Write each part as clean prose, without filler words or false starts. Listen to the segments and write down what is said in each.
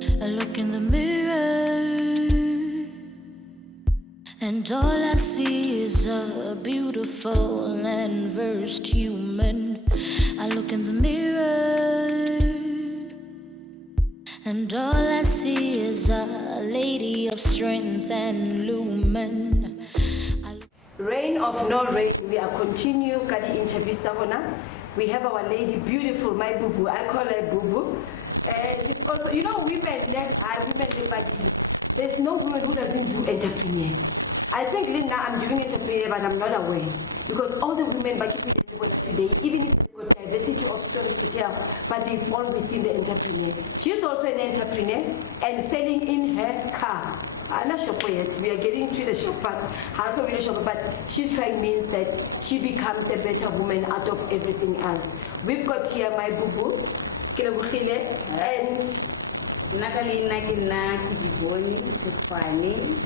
I look in the mirror, and all I see is a beautiful and versed human. I look in the mirror, and all I see is a lady of strength and lumen. Rain of no rain, we are continue kadi interview hona. We have our lady, beautiful, my Bubu. I call her Bubu. She's also, you know, women, there's no woman who doesn't do entrepreneur. I think, Linda, I'm doing entrepreneur, but I'm not aware. Because all the women back today, even if they've got diversity of stories to tell, but they fall within the entrepreneur. She's also an entrepreneur and selling in her car. I'm not sure yet. We are getting to the shop part. But she's trying means that she becomes a better woman out of everything else. We've got here my Bubu, and Nakalina Kedibone Setshwane.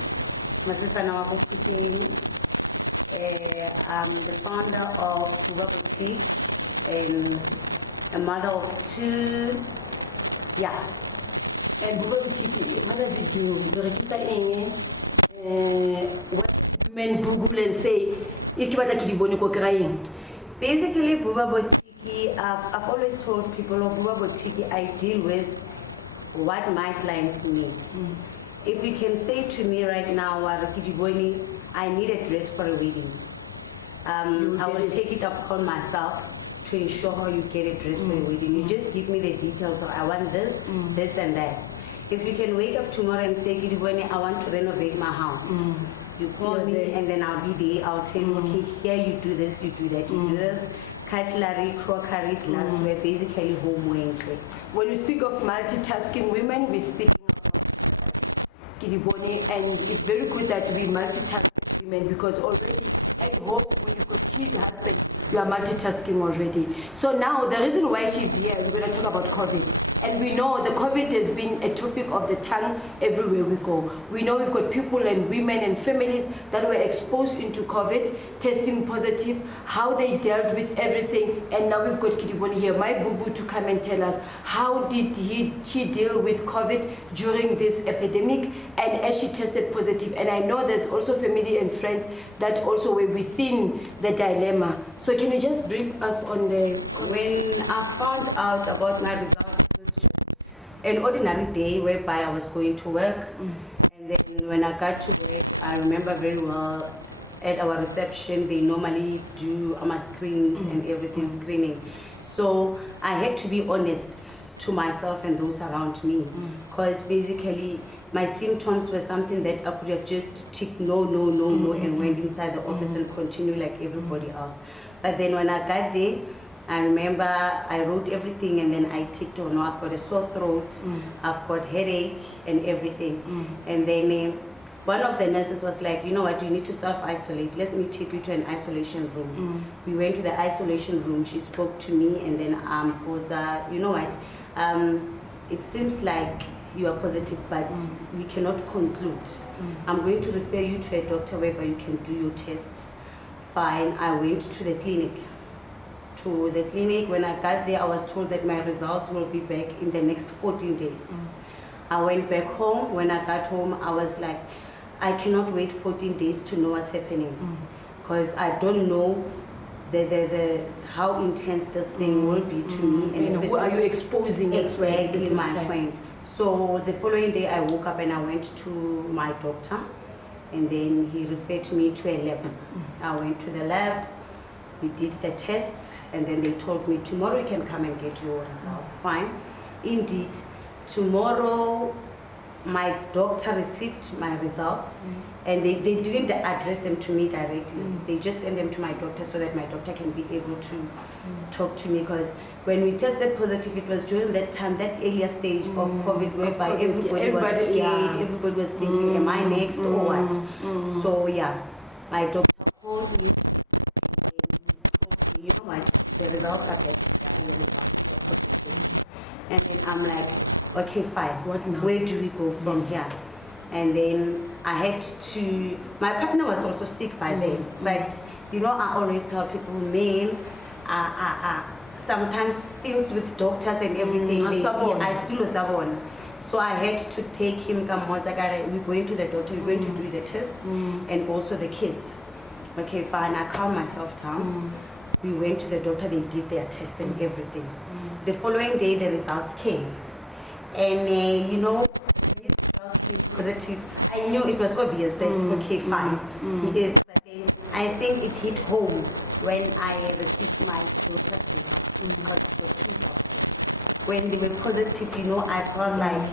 I'm the founder of Buba Boutique and a mother of two. Yeah. And Buba Boutique, what does it do? What women Google and say, basically, Buba Boutique, I've always told people of Buba Boutique, I deal with what my clients need. If you can say to me right now, Kedibone, I need a dress for a wedding, I will take it upon myself to ensure how you get a dress for a wedding. You just give me the details of I want this, this and that. If you can wake up tomorrow and say, Kedibone, I want to renovate my house. You call me and then I'll be there. I'll tell you, okay, here you do this, you do that, you do this. Cutlery, crockery, glassware, basically homeware. When we speak of multitasking women, we speak Kedibone, and it's very good that we multitask women because already at home when you've got kids, husband, you are multitasking already. So now the reason why she's here, we're going to talk about COVID. And we know the COVID has been a topic of the tongue everywhere we go. We know we've got people and women and families that were exposed into COVID, testing positive, how they dealt with everything. And now we've got Kedibone here, my Bubu, to come and tell us how did she deal with COVID during this epidemic and as she tested positive. And I know there's also family and friends that also were within the dilemma. So can you just brief us on the... When I found out about my result, it was just an ordinary day whereby I was going to work. And then when I got to work, I remember very well at our reception, they normally do my screens and everything screening. So I had to be honest to myself and those around me, because basically my symptoms were something that I could have just ticked no, and went inside the office and continue like everybody else. But then when I got there, I remember I wrote everything and then I ticked, oh no, I've got a sore throat, I've got headache and everything. And then one of the nurses was like, you know what, you need to self-isolate. Let me take you to an isolation room. We went to the isolation room. She spoke to me and then you know what, it seems like you are positive, but we cannot conclude. I'm going to refer you to a doctor whereby you can do your tests. Fine, I went to the clinic. When I got there, I was told that my results will be back in the next 14 days. I went back home. When I got home, I was like, I cannot wait 14 days to know what's happening, because I don't know how intense this thing will be to me. And who are you exposing? Exactly my point. So the following day, I woke up and I went to my doctor, and then he referred me to a lab. I went to the lab, we did the tests, and then they told me, tomorrow you can come and get your results. Fine. Indeed, tomorrow my doctor received my results, and they didn't address them to me directly. They just sent them to my doctor so that my doctor can be able to talk to me, because when we tested positive, it was during that time, that earlier stage of COVID, whereby everybody was thinking, am I next or what? So yeah, my doctor called me, you know what, the results are back, your results. And then I'm like, okay, fine, what now? Where do we go from here? And then I had to, my partner was also sick by then, but you know, I always tell people, men, sometimes things with doctors and everything, I still was on. So I had to take him, we're going to the doctor, we're going to do the test, and also the kids. Okay, fine, I calmed myself down. We went to the doctor, they did their test and everything. The following day, the results came. And you know, when his results came positive, I knew it was obvious that, okay, fine, he is. But then I think it hit home when I received my daughter's results because of the two doctors. When they were positive, you know, I felt like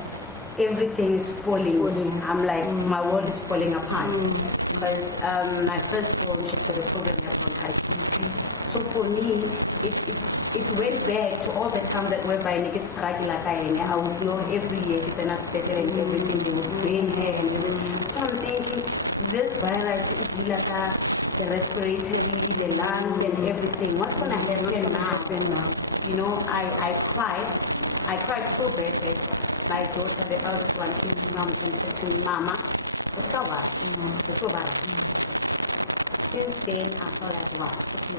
everything is falling. I'm like, my world is falling apart. Because my firstborn, she's got a problem about bronchitis. So for me, it went back to all the time that whereby I struggle like I would know every year it's an hospital and everything, they would drain her and everything. So I'm thinking, this virus, it's like the respiratory, the lungs and everything. What's going to happen now? You know, I cried so bad that my daughter, the eldest one, came to mom and said to me, Mama, it's so bad. Since then, I felt like, wow, okay,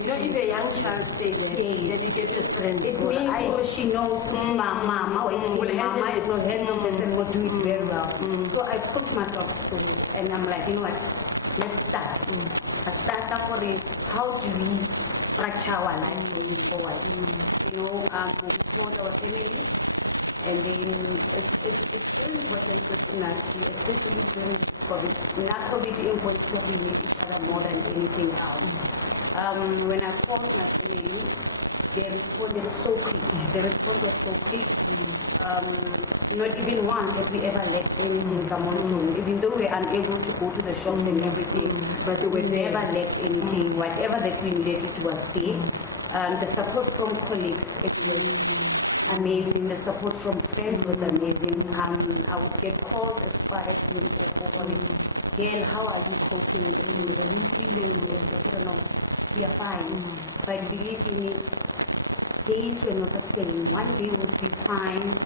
you know, if a young child says that, then you get your strength. It means she knows Mama will handle this and will do it very well. So I put myself through and I'm like, you know what, let's start. I start for how do we structure our life going forward? You know, we called our family. And then it's very important for unity, especially during this COVID. Not COVID important, we need each other more than anything else. When I called my family, they responded so quick. The response was so quick. Not even once have we ever let anything come on home. Even though we were unable to go to the shops and everything, but we never let anything. Whatever that we needed, it was there. The support from colleagues, it was amazing. The support from friends was amazing. I would get calls as far as Gail, how are you coping with it? Are you feeling it? We are fine. But believe you me, days were not the same. One day would be fine.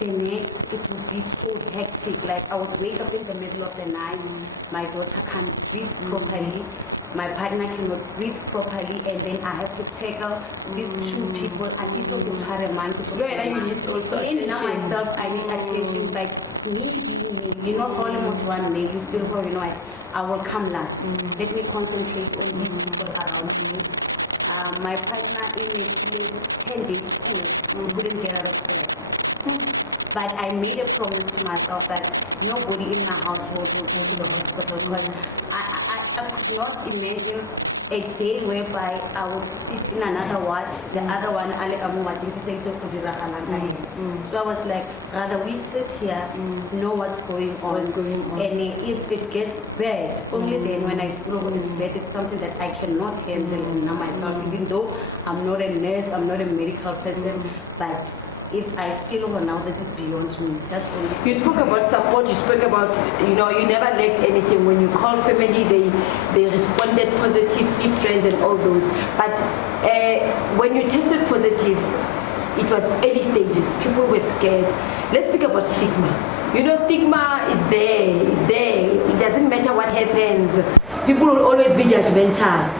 The next, it would be so hectic. Like I would wake up in the middle of the night, my daughter can't breathe properly, my partner cannot breathe properly, and then I have to take out these two people. I need to try a man to need also attention. Now myself, I need attention. Like me, you know, all one day, you feel, you know, I will come last. Let me concentrate on these people around me. My partner in at least 10 days school, couldn't get out of bed. But I made a promise to myself that nobody in my household will go to the hospital because I could not imagine a day whereby I would sit in another ward, the other one, so I was like, rather we sit here, know what's going on. And if it gets bad, only then when I feel when it's bad, it's something that I cannot handle now myself, even though I'm not a nurse, I'm not a medical person, but if I feel, oh, now this is beyond me, that's only. You spoke about support, you spoke about, you know, you never lacked anything. When you call family, they responded positively, friends and all those. But when you tested positive, it was early stages. People were scared. Let's speak about stigma. You know, stigma is there. It doesn't matter what happens. People will always be judgmental.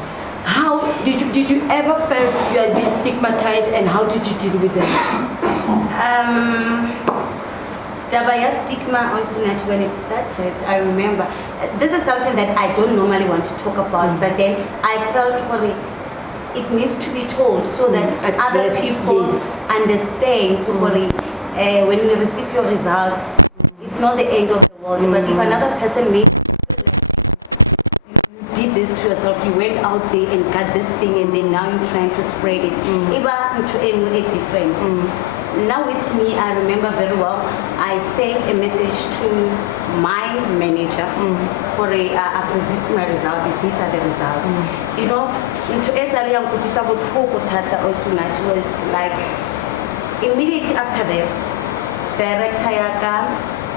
How did you ever felt you had been stigmatized, and how did you deal with that? Dabaya stigma also not when it started. I remember this is something that I don't normally want to talk about, but then I felt it needs to be told so that other people understand. When you receive your results, it's not the end of the world. But if another person made did this to yourself, you went out there and got this thing, and then now you're trying to spread it. Even to a different. Now with me, I remember very well, I sent a message to my manager for after my results, these are the results. You know, into SLM, it was like, immediately after that, director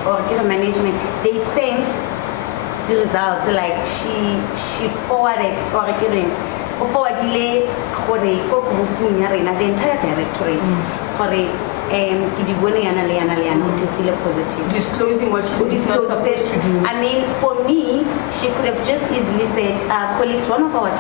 or management, they sent the results, like she forwarded the entire directorate Kedibone tested positive. Disclosing what she's not supposed to do. I mean, for me, she could have just easily said, colleagues, one of our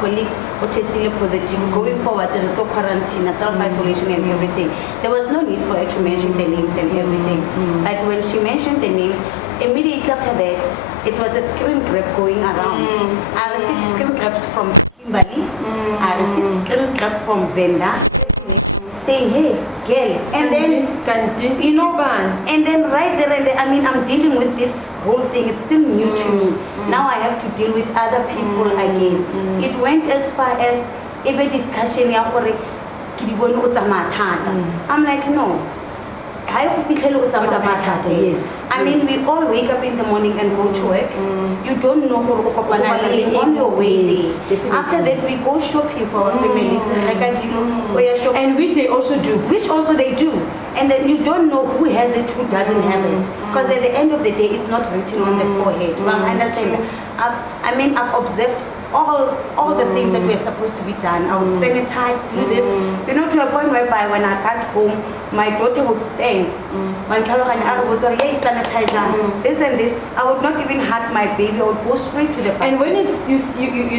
colleagues who tested positive, going forward, the quarantine, self-isolation and everything. There was no need for her to mention the names and everything. But when she mentioned the name, immediately after that, it was the screen grab going around. I received screen grabs from Kimberly. I received screen grab from Venda saying, hey, girl. And then, you know, and then right there and there, I mean, I'm dealing with this whole thing. It's still new to me. Now I have to deal with other people again. It went as far as a discussion. I'm like, no. Yes. I mean, we all wake up in the morning and go to work. You don't know who on your way there. After that, we go shopping for our families. And which they also do. Which also they do. And then you don't know who has it, who doesn't have it. Because at the end of the day, it's not written on the forehead. I understand. I've observed all the things that were supposed to be done. I would sanitize, do this, you know, to a point whereby when I got home, my daughter would stand. Hey, sanitizer, this and this. I would not even hug my baby. I would go straight to the bathroom. And when you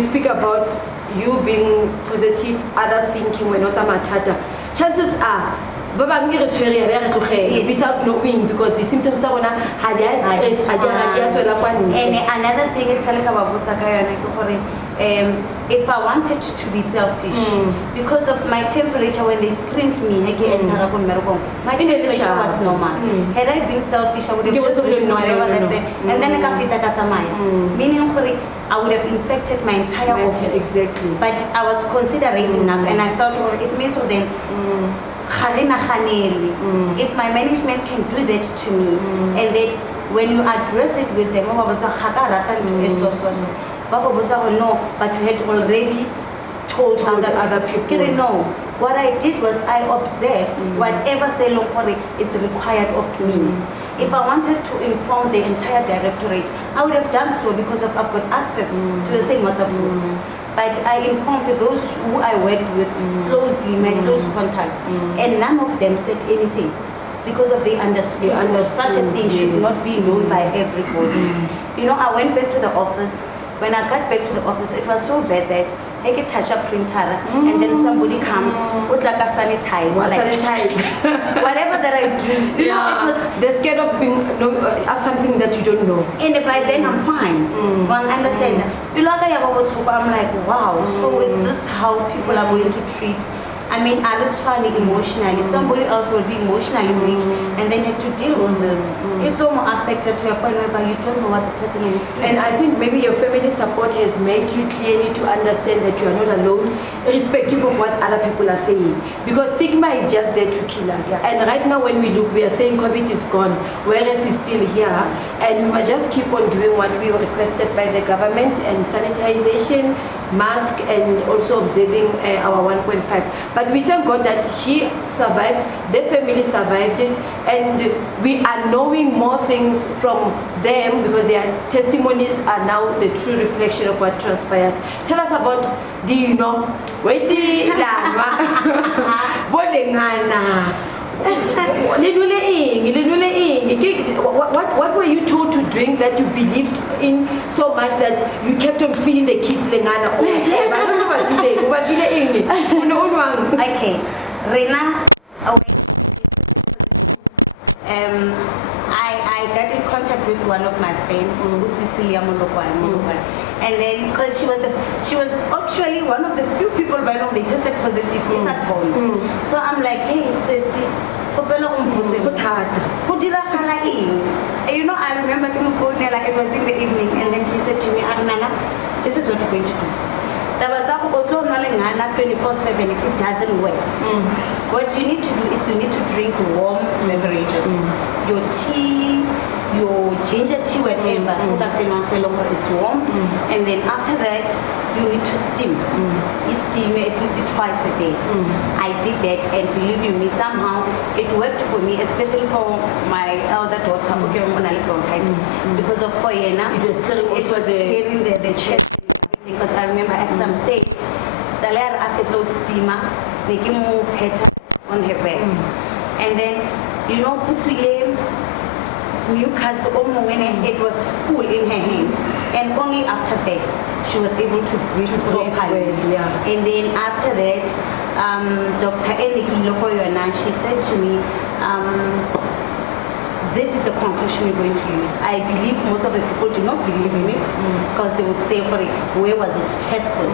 speak about you being positive, others thinking we're not a matata, chances are without knowing, because the symptoms are and another thing is if I wanted to be selfish, because of my temperature, when they screened me, my temperature was normal. Had I been selfish, I would have just written whatever that day, and then meaning I would have infected my entire office. Exactly. But I was considerate enough, and I felt, well, it means for them. If my management can do that to me, and that when you address it with them, no, but you had already told other people. No, what I did was I observed whatever it's required of me. If I wanted to inform the entire directorate, I would have done so because I've got access to the same WhatsApp group. But I informed those who I worked with closely, my close contacts, and none of them said anything because of they understood such a thing should not be known by everybody. You know, I went back to the office. When I got back to the office, it was so bad that I get touch a printer and then somebody comes with like a sanitizer. Whatever that I do, you know, they're scared of being of something that you don't know. And by then I'm fine. Well, I understand. I'm like, wow, so is this how people are going to treat? I mean, emotionally, somebody else will be emotionally weak and then have to deal with this. It's so more affected to a point where you don't know what the person is doing. And I think maybe your family support has made you clearly to understand that you are not alone, irrespective of what other people are saying. Because stigma is just there to kill us. And right now when we look, we are saying COVID is gone, whereas it's still here. And we must just keep on doing what we were requested by the government, and sanitization, mask, and also observing our 1.5. But we thank God that she survived, the family survived it, and we are knowing more things from them because their testimonies are now the true reflection of what transpired. Tell us about Dino. What were you told to drink that you believed in so much that you kept on feeding the kids lengana? I don't know what feeling. Okay, Rena, I got in contact with one of my friends, Cecilia Molokwane, and then because she was actually one of the few people by now they tested positive at home. So I'm like, hey, Ceci, you know, I remember him phone there like it was in the evening, and then she said to me, Arnana, this is what you're going to do. 24/7, it doesn't work. What you need to do is you need to drink warm beverages. Your tea, your ginger tea, whatever, so that's it's warm. And then after that, you need to steam. You steam at least twice a day. I did that, and believe you me, somehow it worked for me, especially for my elder daughter, bronchitis, because of Foyena. It was clearing the chest. Because I remember at some stage, Salar after those steamer, making more pattern on her back. And then, Putlile, mucus when it was full in her hand, and only after that she was able to breathe properly. Yeah. And then after that, Dr. Eniki Lokoyona, she said to me, this is the concoction we're going to use. I believe most of the people do not believe in it because they would say, where was it tested?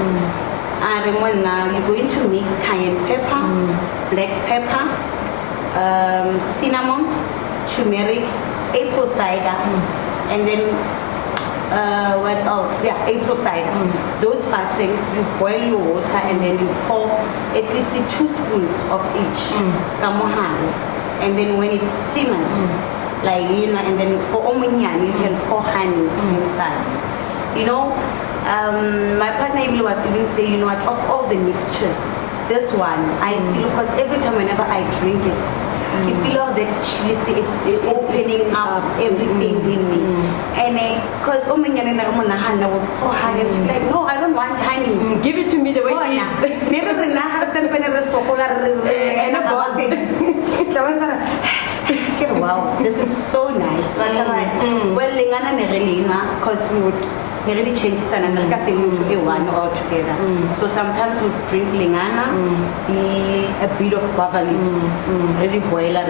And remember now, you're going to mix cayenne pepper, black pepper, cinnamon, turmeric, apple cider, and then what else? Yeah, apple cider. Those 5 things, you boil your water and then you pour at least 2 spoons of each. And then when it simmers, and then for omunyan, you can pour honey inside. My partner Emily was even saying, of all the mixtures, this one, I feel, because every time whenever I drink it, you feel all that chili, it's opening up everything in me. And because omunyan and Hannah would pour honey, and she'd be like, no, I don't want honey. Give it to me the way it is. Maybe we now have some kind of wow, this is so nice. Well, because we would really change it and to a one altogether. So sometimes we drink lingana, a bit of guava leaves, ready boiler.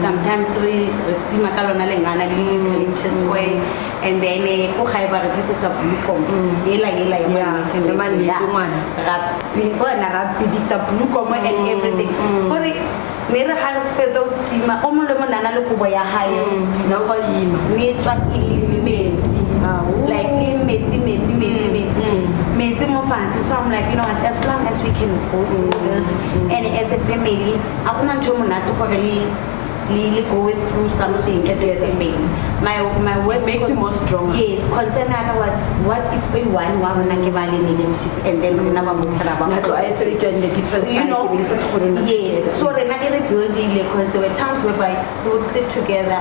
Sometimes we steam a calona lingana, eucalyptus oil, and then a kuhaiba replaces a bluecom. And everything. Mera has felt those steam, almost ya high steam, like more fancy. So I'm like, as long as we can go through this, and as a family, I want to go through something as a family. My worst makes you more strong. Yes, concern was what if we one negative and then we never move to isolate in the different side. Yes, so we're not building because there were times whereby we would sit together,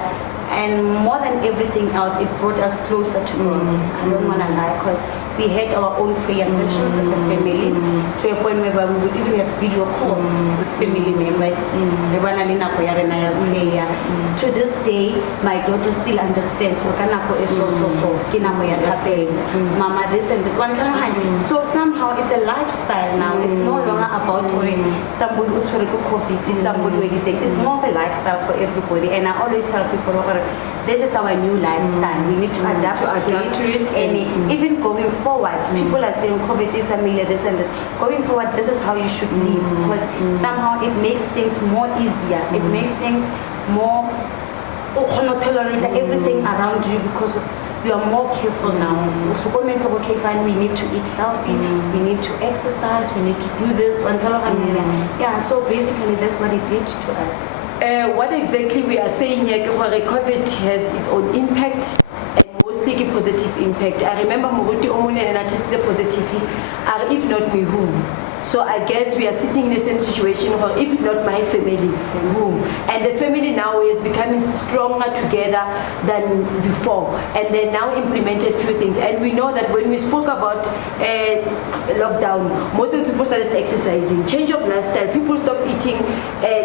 and more than everything else, it brought us closer to God. I don't want to lie, because we had our own prayer sessions as a family, to a point where we would even have video calls with family members. To this day, my daughter still understands Mama this and that. So somehow it's a lifestyle now. It's no longer about somebody who's COVID, somebody. It's more of a lifestyle for everybody. And I always tell people, this is our new lifestyle. We need to adapt to it. And even going forward, people are saying COVID is a million, this and this. Going forward, this is how you should live, because somehow it makes things more easier. It makes things more tolerate everything around you, because you are more careful now. Okay, fine, we need to eat healthy, we need to exercise, we need to do this. Yeah, so basically that's what it did to us. What exactly we are saying here, COVID has its own impact, and mostly a positive impact. I remember Moruti Omune and I tested positive, or if not me, whom? So I guess we are sitting in the same situation, or if not my family, whom? And the family now is becoming stronger together than before, and they now implemented few things. And we know that when we spoke about lockdown, most of the people started exercising, change of lifestyle. People stopped eating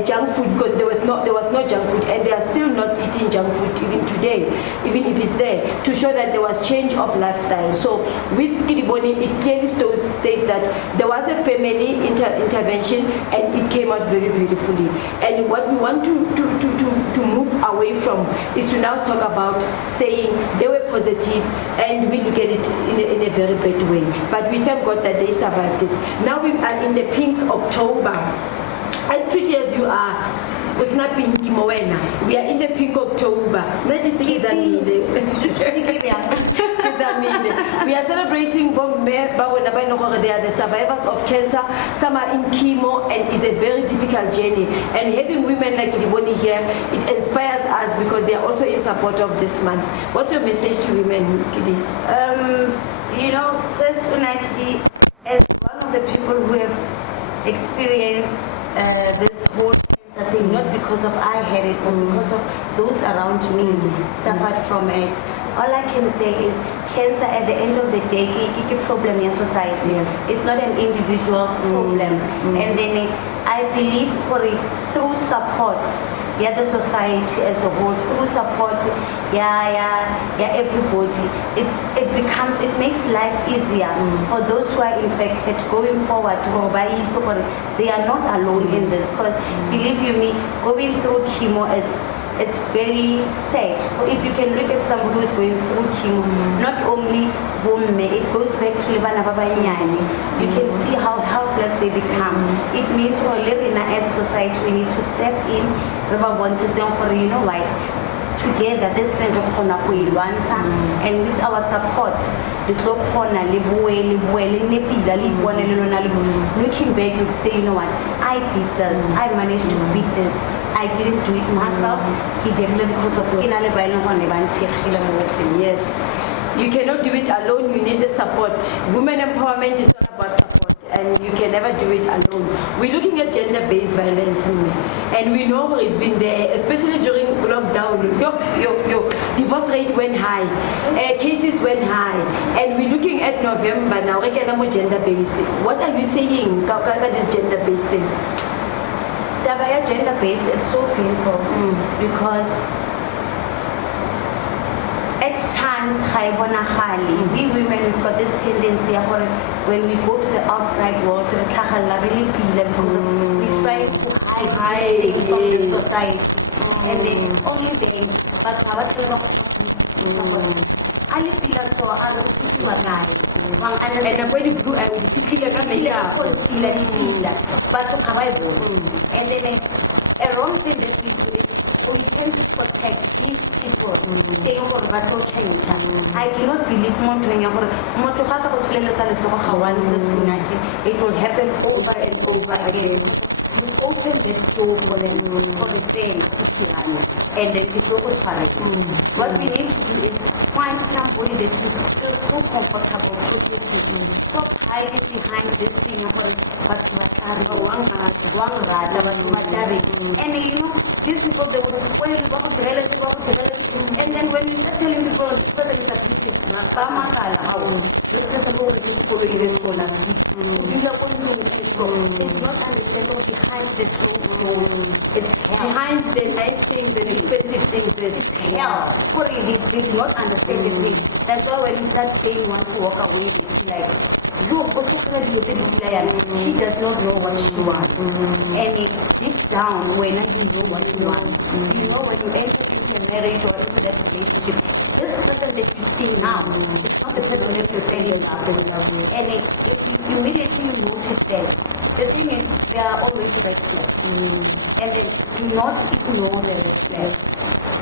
junk food, because there was no junk food, and they are still not eating junk food even today, even if it's there, to show that there was change of lifestyle. So with Kedibone, it clearly states that there was a family intervention, and it came out very beautifully. And what we want to move away from is to now talk about saying they were positive, and we look at it in a very bad way. But we thank God that they survived it. Now we are in the pink October. As pretty as you are, was not pink Moena. We are in the pink October. That is we are celebrating they are the survivors of cancer. Some are in chemo, and it's a very difficult journey. And having women like Kedibone here, it inspires us, because they are also in support of this month. What's your message to women, Kidi? Sis Unati, as one of the people who have experienced this whole cancer thing, not because of I had it, but because of those around me suffered from it. All I can say is, cancer at the end of the day is a problem in society. Yes. It's not an individual's problem. And then I believe through support, the society as a whole, through support, everybody, it makes life easier for those who are infected going forward. They are not alone in this, because believe you me, going through chemo, it's very sad. If you can look at somebody who's going through chemo, not only women, it goes back to Libana Babanyani. You can see how helpless they become. It means for living as society, we need to step in. River wanted them for, you know what, together, this thing and with our support, looking back, you'd say, you know what, I did this, I managed to beat this. I didn't do it myself. He did it because of Yes. You cannot do it alone, you need the support. Women empowerment is all about support, and you can never do it alone. We're looking at gender-based violence, and we know it's been there, especially during lockdown. Divorce rate went high, cases went high, and we're looking at November now, gender-based. What are you saying about this gender-based thing? Gender-based, it's so painful because at times, we women, we've got this tendency when we go to the outside world, to the because we try to hide this thing from the society. And then only then, but and then a wrong thing that we do is we tend to protect these people, saying for battle change. I do not believe it will happen over and over again. You open that door for them, for the pain, and then people will try. What we need to do is find somebody that you feel so comfortable to. Stop hiding behind this thing, and you know, these people, they will spoil you, and then when you start telling people, this is abusive, this person who following this for last week, you are going to it's not understandable behind the closed doors. It's hell. Behind the nice things and expensive things, there's hell. They do not understand the thing. That's why when you start saying you want to walk away, it's like, she does not know what she wants. And deep down, when you know what you want, you know when you enter into a marriage or into that relationship, this person that you see now, it's not the person that you're saying love. And if you immediately notice that, the thing is, there are always red flags. And then do not ignore the red flags.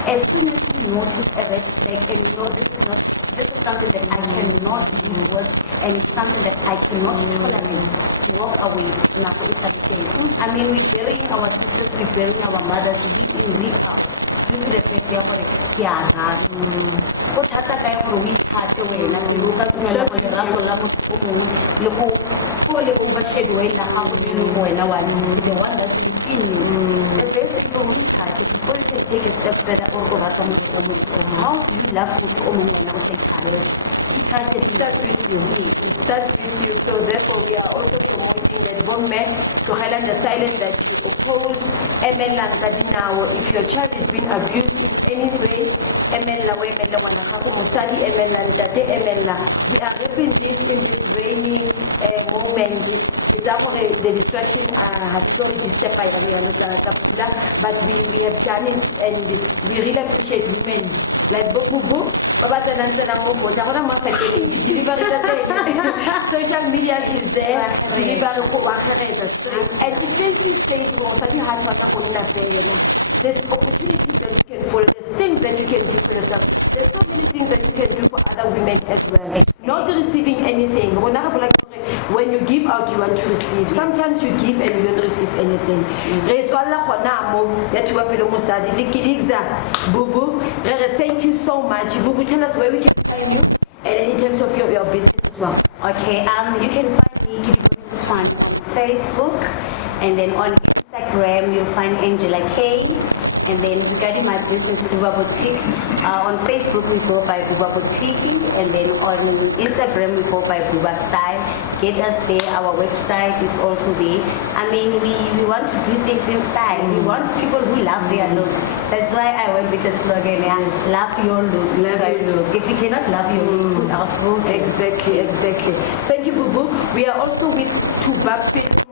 As soon as you notice a red flag and you know this is something that I cannot live with, and it's something that I cannot tolerate, walk away. I mean, we're burying our sisters, we're burying our mothers, week in, week out, due to the fact they are the one that will feel you. The best thing for me before you can take a step further, how do you love when I was saying yes? It starts with you. It starts with you. So therefore we are also promoting that women to highlight the silence that you oppose ML Kadinawo. If your child is being abused in any way, we are repping this in this rainy moment. It's actually the distraction has already stepped by but we have done it, and we really appreciate women like Bubu, social media, she's there, and the cleansing stage, there's opportunities that you can follow, there's things that you can do for yourself, there's so many things that you can do for other women as well. Not receiving anything. When you give out, you want to receive. Sometimes you give and you don't receive anything. Bubu, thank you so much. Bubu, tell us where we can find you and in terms of your business as well. Okay, you can find me Kedibone Setshwane on Facebook And then on Instagram, you'll find Angela K. And then regarding my business, Buba Boutique, on Facebook we go by Buba Boutique, and then on Instagram we go by Buba Style. Get us there. Our website is also there. I mean, we want to do things in style. We want people who love their look. That's why I went with the slogan, love your look. Love your look. If you cannot love your look, who else will? Exactly. Thank you, Bubu. We are also with Buba Boutique,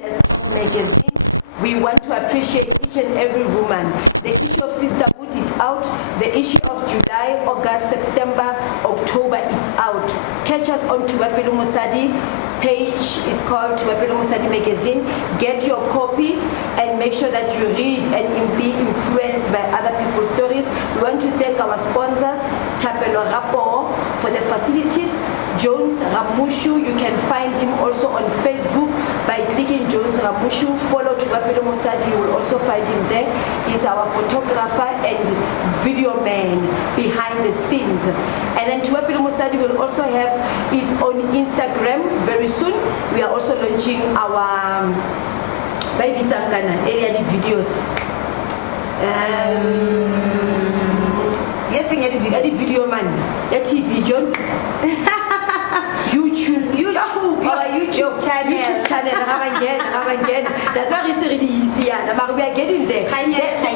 Let's Talk Magazine. We want to appreciate each and every woman. The issue of sisterhood is out. The issue of July, August, September, October is out. Catch us on Tuwapelo Mosadi page. Is called Tuwapelo Mosadi Magazine. Get your copy and make sure that you read and be influenced by other people's stories. We want to thank our sponsors, Tapelo Rapo for the facilities. Jones Ramushu, you can find him also on Facebook by clicking Jones Ramushu. Follow Tuwapelo Mosadi, you will also find him there. He's our photographer and video man behind the scenes. And then Tuwapelo Mosadi will also have his own Instagram very soon. We are also launching our baby Zangana area videos. The video man, the TV Jones. Our YouTube channel. Again. That's why it's really easy. We are getting there.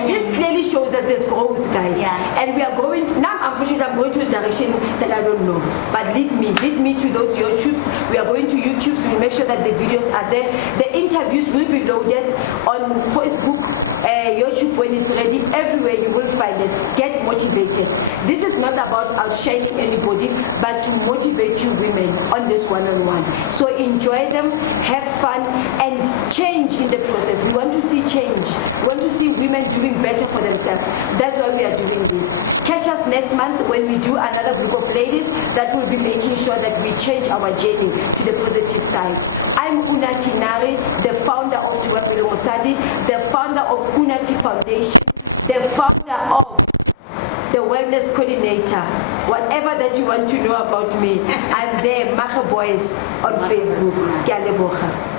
This clearly shows that there's growth, guys. Yeah. And we are going, now unfortunately I'm going to a direction that I don't know. But lead me to those YouTubes. We are going to YouTube, so we make sure that the videos are there. The interviews will be loaded on Facebook, YouTube when it's ready. Everywhere you will find it. Get motivated. This is not about outshining anybody, but to motivate you women on this one-on-one. So enjoy them, have fun, and change in the process. We want to see change. We want to see women doing better for themselves. That's why we are doing this. Catch us next month when we do another group of ladies that will be making sure that we change our journey to the positive side. I'm Unati Nari, the founder of Tuwapelo Mosadi, the founder of Unati Foundation, the founder of the wellness coordinator. Whatever that you want to know about me, I'm there, Macha Boys on Facebook. Ke a leboga.